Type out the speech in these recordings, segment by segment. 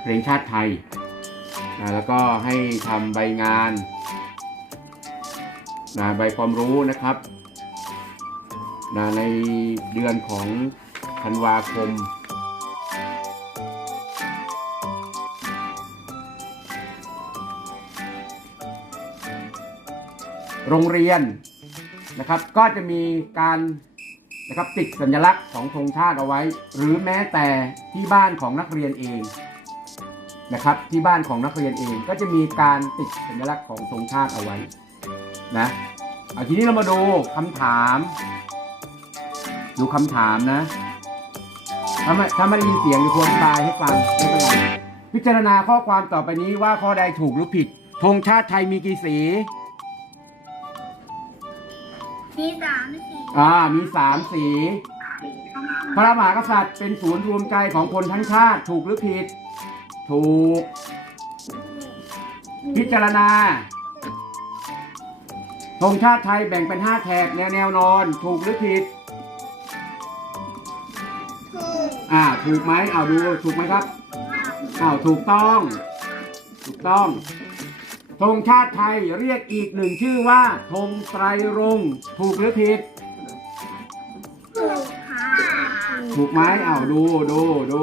เพลงชาติไทยนะแล้วก็ให้ทำใบงานนะใบความรู้นะครับนะในเดือนของธันวาคม โรงเรียนนะครับก็จะมีการนะครับติดสัญลักษณ์ของธงชาติเอาไว้ หรือแม้แต่ที่บ้านของนักเรียนเอง นะครับที่บ้านของนักเรียนเองก็จะมีการติดสัญลักษณ์ของธงชาติเอาไว้นะเอาทีนี้เรามาดูคำถาม ดูคำถามนะ ถ้าไม่ถ้าไม่ได้ยินเสียงจะควรตายให้ฟังไม่เป็นไรพิจารณาข้อความต่อไปนี้ว่าข้อใดถูกหรือผิดธงชาติไทยมีกี่สีมีสามสีอ่ามีสามสี พระมหากษัตริย์เป็นศูนย์รวมใจของคนทั้งชาติถูกหรือผิด ถูก พิจารณาธงชาติไทยแบ่งเป็นห้าแถบแนวแนวนอน ถูกหรือผิดถูกอ่า ถูกไหมเอาดูถูกไหมครับอ้าวถูกต้อง ถูกต้องธงชาติไทยเรียกอีกหนึ่งชื่อว่าธงไตรรงค์ถูกหรือผิด ถูกค่ะถูกไหมอ้าวดูดูดู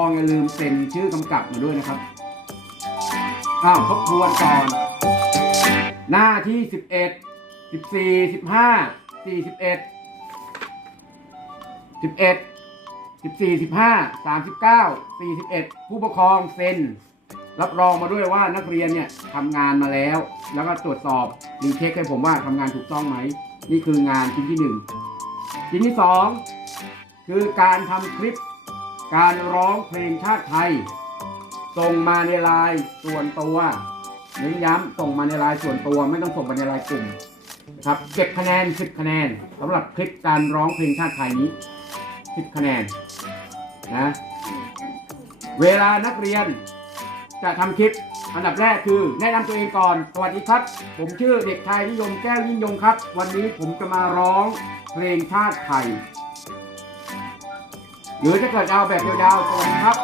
องอย่าลืมเซ็นชื่อกำกับมาด้วยนะครับอ้าวทบทวนก่อน หน้าที่สิบเอ็ดสิบสี่สิบห้าสี่สิบเอ็ดสิบเอ็ดสิบสี่สิบห้าสามสิบเก้าสี่สิบเอ็ดผู้ปกครองเซ็นรับรองมาด้วยว่านักเรียนเนี่ยทำงานมาแล้ว แล้วก็ตรวจสอบรีเช็คให้ผมว่าทำงานถูกต้องไหม นี่คืองานชิ้นที่หนึ่งชิ้นที่สองคือการทำคลิป การร้องเพลงชาติไทย ส่งมาในไลน์ส่วนตัวเน้นย้ำส่งมาในไลน์ส่วนตัวไม่ต้องส่งมาในไลน์กลุ่มนะครับเก็บคะแนน 10 คะแนนสำหรับคลิปการร้องเพลงชาติไทยนี้ 10 คะแนนนะเวลานักเรียนจะทำคลิปอันดับแรกคือ แนะนำตัวเองก่อน สวัสดีครับ ผมชื่อเด็กชายนิยมแก้วยิ่งยงครับ วันนี้ผมจะมาร้องเพลงชาติไทย หรือจะเกิดเอาแบบยาวๆตรงนี้ครับ